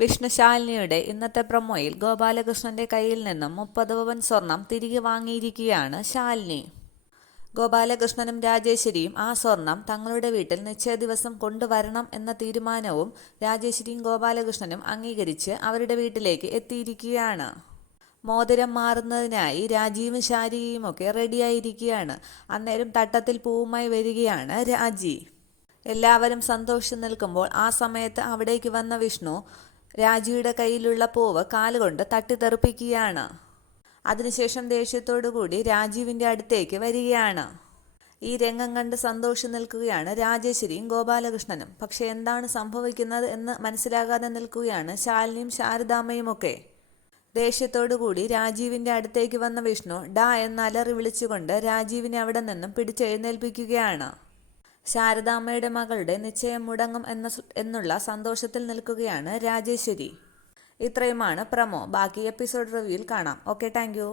വിഷ്ണുശാലിനിയുടെ ഇന്നത്തെ പ്രൊമോയിൽ ഗോപാലകൃഷ്ണന്റെ കയ്യിൽ നിന്നും 30 പവൻ സ്വർണം തിരികെ വാങ്ങിയിരിക്കുകയാണ് ശാലിനി. ഗോപാലകൃഷ്ണനും രാജേശ്വരിയും ആ സ്വർണം തങ്ങളുടെ വീട്ടിൽ നിശ്ചയദിവസം കൊണ്ടുവരണം എന്ന തീരുമാനവും രാജേശ്വരിയും ഗോപാലകൃഷ്ണനും അംഗീകരിച്ച് അവരുടെ വീട്ടിലേക്ക് എത്തിയിരിക്കുകയാണ്. മോതിരം മാറുന്നതിനായി രാജിയും ശാരികയുമൊക്കെ റെഡിയായിരിക്കുകയാണ്. അന്നേരം തട്ടത്തിൽ പൂവുമായി വരികയാണ് രാജി. എല്ലാവരും സന്തോഷിച്ച് നിൽക്കുമ്പോൾ ആ സമയത്ത് അവിടേക്ക് വന്ന വിഷ്ണു രാജിയുടെ കയ്യിലുള്ള പൂവ് കാലുകൊണ്ട് തട്ടിത്തെറിപ്പിക്കുകയാണ്. അതിനുശേഷം ദേഷ്യത്തോടുകൂടി രാജീവിൻ്റെ അടുത്തേക്ക് വരികയാണ്. ഈ രംഗം കണ്ട് സന്തോഷിച്ച് നിൽക്കുകയാണ് രാജേശ്വരിയും ഗോപാലകൃഷ്ണനും. പക്ഷെ എന്താണ് സംഭവിക്കുന്നത് എന്ന് മനസ്സിലാകാതെ നിൽക്കുകയാണ് ശാലിനിയും ശാരദാമ്മയുമൊക്കെ. ദേഷ്യത്തോടുകൂടി രാജീവിൻ്റെ അടുത്തേക്ക് വന്ന വിഷ്ണു ഡാ എന്ന് അലറി വിളിച്ചുകൊണ്ട് രാജീവിനെ അവിടെ നിന്നും പിടിച്ചെഴുന്നേൽപ്പിക്കുകയാണ്. ശാരദാമ്മയുടെ മകളുടെ നിശ്ചയം മുടങ്ങും എന്നുള്ള സന്തോഷത്തിൽ നിൽക്കുകയാണ് രാജേശ്വരി. ഇത്രയുമാണ് പ്രമോ. ബാക്കി എപ്പിസോഡ് റിവ്യൂവിൽ കാണാം. Okay, thank you.